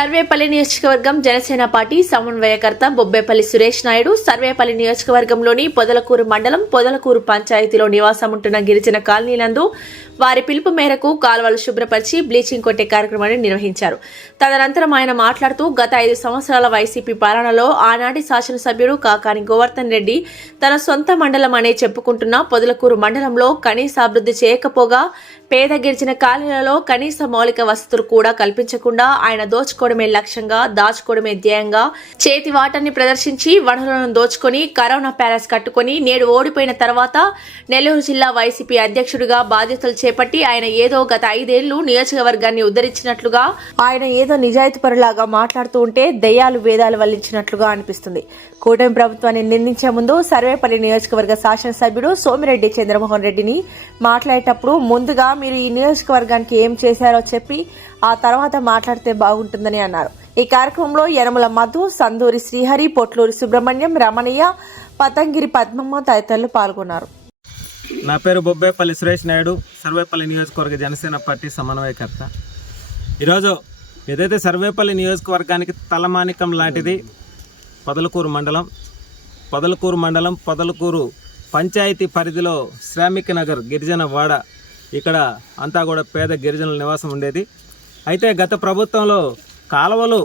సర్వేపల్లి నియోజకవర్గం జనసేన పార్టీ సమన్వయకర్త బొబ్బేపల్లి సురేష్ నాయుడు సర్వేపల్లి నియోజకవర్గంలోని పొదలకూరు మండలం పొదలకూరు పంచాయతీలో నివాసం ఉంటున్న గిరిజన కాలనీలందు వారి పిలుపు మేరకు కాలువలు శుభ్రపరిచి బ్లీచింగ్ కొట్టే కార్యక్రమాన్ని నిర్వహించారు. తదనంతరం ఆయన మాట్లాడుతూ గత ఐదు సంవత్సరాల వైసీపీ పాలనలో ఆనాటి శాసనసభ్యుడు కాకాని గోవర్ధన్ రెడ్డి తన సొంత మండలం అనే చెప్పుకుంటున్న పొదలకూరు మండలంలో కనీస అభివృద్ధి చేయకపోగా పేద గిరిజన కాలనీలలో కనీస మౌలిక వసతులు కూడా కల్పించకుండా ఆయన దోచుకోవడమే లక్ష్యంగా దాచుకోవడమే ధ్యేయంగా చేతి వాటాన్ని ప్రదర్శించి వనరులను దోచుకొని కరోనా ప్యాలెస్ కట్టుకొని నేడు ఓడిపోయిన తర్వాత నెల్లూరు జిల్లా వైసీపీ అధ్యక్షుడిగా బాధ్యతలు చేపట్టి ఆయన ఏదో గత ఐదేళ్ళు నియోజకవర్గాన్ని ఉద్ధరించినట్లుగా ఆయన ఏదో నిజాయితీపరులాగా మాట్లాడుతూ ఉంటే దయ్యాలు వేదాలు వల్లించినట్లుగా అనిపిస్తుంది. కూటమి ప్రభుత్వాన్ని నిందించే ముందు సర్వేపల్లి నియోజకవర్గ శాసనసభ్యుడు సోమిరెడ్డి చంద్రమోహన్ రెడ్డిని మాట్లాడేటప్పుడు ముందుగా మీరు ఈ నియోజకవర్గానికి ఏం చేశారో చెప్పి ఆ తర్వాత మాట్లాడితే బాగుంటుందని అన్నారు. ఈ కార్యక్రమంలో యనమల మధు సందూరి శ్రీహరి పొట్లూరి సుబ్రహ్మణ్యం రమణయ్య పతంగిరి పద్మమ్మ తదితరులు పాల్గొన్నారు. నా పేరు బొబ్బేపల్లి సురేష్ నాయుడు సర్వేపల్లి నియోజకవర్గ జనసేన పార్టీ సమన్వయకర్త. ఈరోజు ఏదైతే సర్వేపల్లి నియోజకవర్గానికి తలమానికం లాంటిది పొదలకూరు మండలం పొదలకూరు మండలం పొదలకూరు పంచాయతీ పరిధిలో శ్రామిక నగర్ గిరిజన వాడ ఇక్కడ అంతా కూడా పేద గిరిజనుల నివాసం ఉండేది. అయితే గత ప్రభుత్వంలో కాలువలు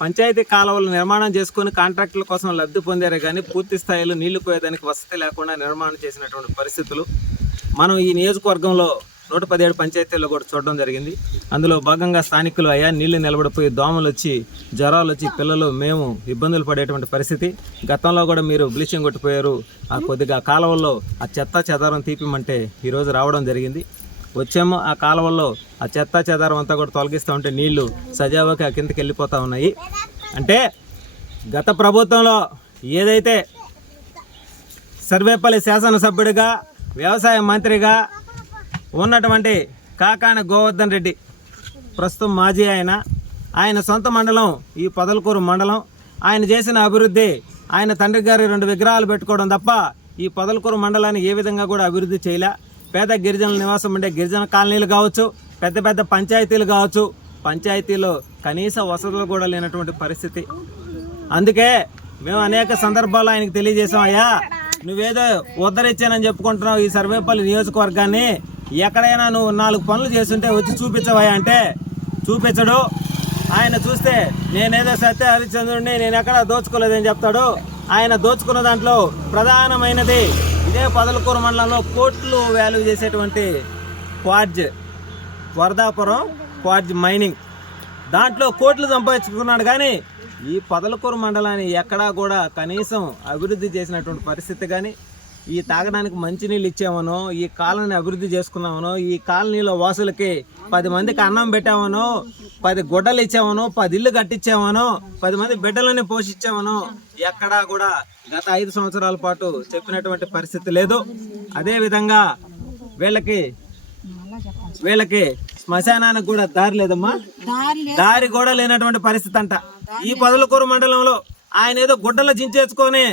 పంచాయతీ కాలువలు నిర్మాణం చేసుకుని కాంట్రాక్టుల కోసం లబ్ధి పొందారే కానీ పూర్తి స్థాయిలో నీళ్ళు పోయేదానికి వసతి లేకుండా నిర్మాణం చేసినటువంటి పరిస్థితులు. మనం ఈ నియోజకవర్గంలో నూట పదిహేడు పంచాయతీల్లో కూడా చూడడం జరిగింది. అందులో భాగంగా స్థానికులు అయ్యా నీళ్ళు నిలబడిపోయి దోమలు వచ్చి జ్వరాలు వచ్చి పిల్లలు మేము ఇబ్బందులు పడేటువంటి పరిస్థితి. గతంలో కూడా మీరు బ్లీచింగ్ కొట్టిపోయారు. ఆ కొద్దిగా కాలువల్లో ఆ చెత్త చెదారం తీపిమంటే ఈరోజు రావడం జరిగింది. వచ్చాము ఆ కాలువల్లో ఆ చెత్త చెదారం అంతా కూడా తొలగిస్తూ ఉంటే నీళ్ళు సజావుగా కిందకి వెళ్ళిపోతూ ఉన్నాయి. అంటే గత ప్రభుత్వంలో ఏదైతే సర్వేపల్లి శాసనసభ్యుడిగా వ్యవసాయ మంత్రిగా ఉన్నటువంటి కాకాన గోవర్ధన్ రెడ్డి ప్రస్తుతం మాజీ ఆయన. ఆయన సొంత మండలం ఈ పొదలకూరు మండలం. ఆయన చేసిన అభివృద్ధి ఆయన తండ్రి గారి రెండు విగ్రహాలు పెట్టుకోవడం తప్ప ఈ పొదలకూరు మండలాన్ని ఏ విధంగా కూడా అభివృద్ధి చేయలే. పేద గిరిజనుల నివాసం ఉండే గిరిజన కాలనీలు కావచ్చు పెద్ద పెద్ద పంచాయతీలు కావచ్చు. పంచాయతీలో కనీస వసతులు కూడా లేనటువంటి పరిస్థితి. అందుకే మేము అనేక సందర్భాల్లో ఆయనకు తెలియజేసాం అయ్యా నువ్వేదో ఉద్ధరించానని చెప్పుకుంటున్నావు ఈ సర్వేపల్లి నియోజకవర్గాన్ని. ఎక్కడైనా నువ్వు నాలుగు పనులు చేస్తుంటే వచ్చి చూపించవా అంటే? చూపించడు. ఆయన చూస్తే నేనేదో సత్య హరిశ్చంద్రుడిని నేను ఎక్కడ దోచుకోలేదని చెప్తాడు. ఆయన దోచుకున్న దాంట్లో ప్రధానమైనది ఇదే పదలకూరు మండలంలో కోట్లు వాల్యూ చేసేటువంటి క్వార్జ్ వరదాపురం క్వార్జ్ మైనింగ్. దాంట్లో కోట్లు సంపాదించుకున్నాడు కానీ ఈ పదలకూరు మండలాన్ని ఎక్కడా కూడా కనీసం అభివృద్ధి చేసినటువంటి పరిస్థితి కానీ ఈ తాగడానికి మంచినీళ్ళు ఇచ్చామనో ఈ కాలనీ అభివృద్ధి చేసుకున్నామనో ఈ కాలనీలో వాసులకి పది మందికి అన్నం పెట్టామనో పది గుడ్డలు ఇచ్చామనో పది ఇల్లు కట్టించామనో పది మంది బిడ్డలని పోషించామనో ఎక్కడా కూడా గత ఐదు సంవత్సరాల పాటు చెప్పినటువంటి పరిస్థితి లేదు. అదే విధంగా వీళ్ళకి వీళ్ళకి శ్మశానానికి కూడా దారి లేదమ్మా. దారి కూడా లేనటువంటి పరిస్థితి అంట. ఈ పొదలకూరు మండలంలో ఆయన ఏదో గుడ్డలు చించేసుకొని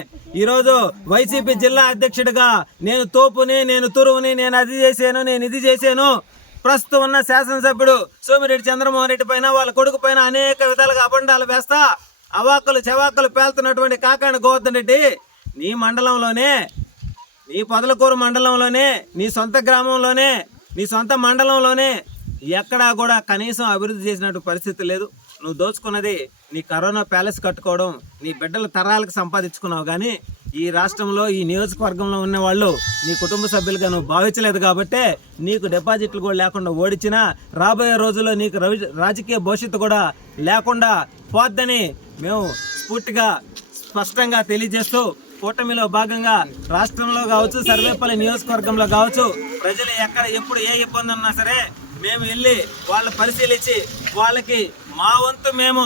ఈరోజు వైసీపీ జిల్లా అధ్యక్షుడిగా నేను తోపుని నేను తురువుని నేను అది చేశాను నేను ఇది చేశాను. ప్రస్తుతం ఉన్న శాసనసభ్యుడు సోమిరెడ్డి చంద్రమోహన్ రెడ్డి పైన వాళ్ళ కొడుకు పైన అనేక విధాలుగా అబండాలు వేస్తా అవాకులు చెవాకులు పేలుతున్నటువంటి కాకాని గోవర్ధన్ రెడ్డి నీ మండలంలోనే నీ పొదలకూరు మండలంలోనే నీ సొంత గ్రామంలోనే నీ సొంత మండలంలోనే ఎక్కడా కూడా కనీసం అభివృద్ధి చేసినట్టు పరిస్థితి లేదు. నువ్వు దోచుకున్నది నీ కరోనా ప్యాలెస్ కట్టుకోవడం నీ బిడ్డల తరాలకు సంపాదించుకున్నావు కానీ ఈ రాష్ట్రంలో ఈ నియోజకవర్గంలో ఉన్న వాళ్ళు నీ కుటుంబ సభ్యులుగా నువ్వు భావించలేదు కాబట్టే నీకు డిపాజిట్లు కూడా లేకుండా ఓడించినా రాబోయే రోజుల్లో నీకు రవి- రాజకీయ భవిష్యత్తు కూడా లేకుండా పోద్దని మేము స్ఫూర్తిగా స్పష్టంగా తెలియజేస్తూ కూటమిలో భాగంగా రాష్ట్రంలో కావచ్చు సర్వేపల్లి నియోజకవర్గంలో కావచ్చు ప్రజలు ఎక్కడ ఎప్పుడు ఏ ఇబ్బంది ఉన్నా సరే మేము వెళ్ళి వాళ్ళు పరిశీలించి వాళ్ళకి మా వంతు మేము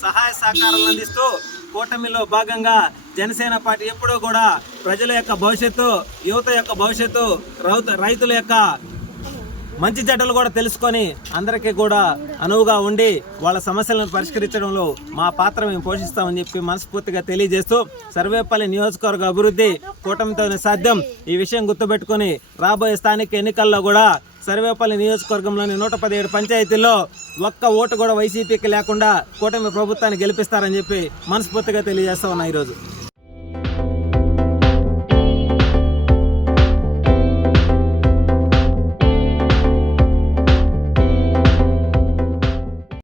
సహాయ సహకారాలు అందిస్తూ కూటమిలో భాగంగా జనసేన పార్టీ ఎప్పుడూ కూడా ప్రజల యొక్క భవిష్యత్తు యువత యొక్క భవిష్యత్తు రౌత రైతుల యొక్క మంచి చెడ్డలు కూడా తెలుసుకొని అందరికీ కూడా అనువుగా ఉండి వాళ్ళ సమస్యలను పరిష్కరించడంలో మా పాత్ర మేము పోషిస్తామని చెప్పి మనస్ఫూర్తిగా తెలియజేస్తూ సర్వేపల్లి నియోజకవర్గ అభివృద్ధి కూటమితోనే సాధ్యం. ఈ విషయం గుర్తుపెట్టుకొని రాబోయే స్థానిక ఎన్నికల్లో కూడా సర్వేపల్లి నియోజకవర్గంలోని నూట పదిహేడు పంచాయతీల్లో ఒక్క ఓటు కూడా వైసీపీకి లేకుండా కూటమి ప్రభుత్వాన్ని గెలిపిస్తారని చెప్పి మనస్ఫూర్తిగా తెలియజేస్తా ఉన్నా ఈరోజు.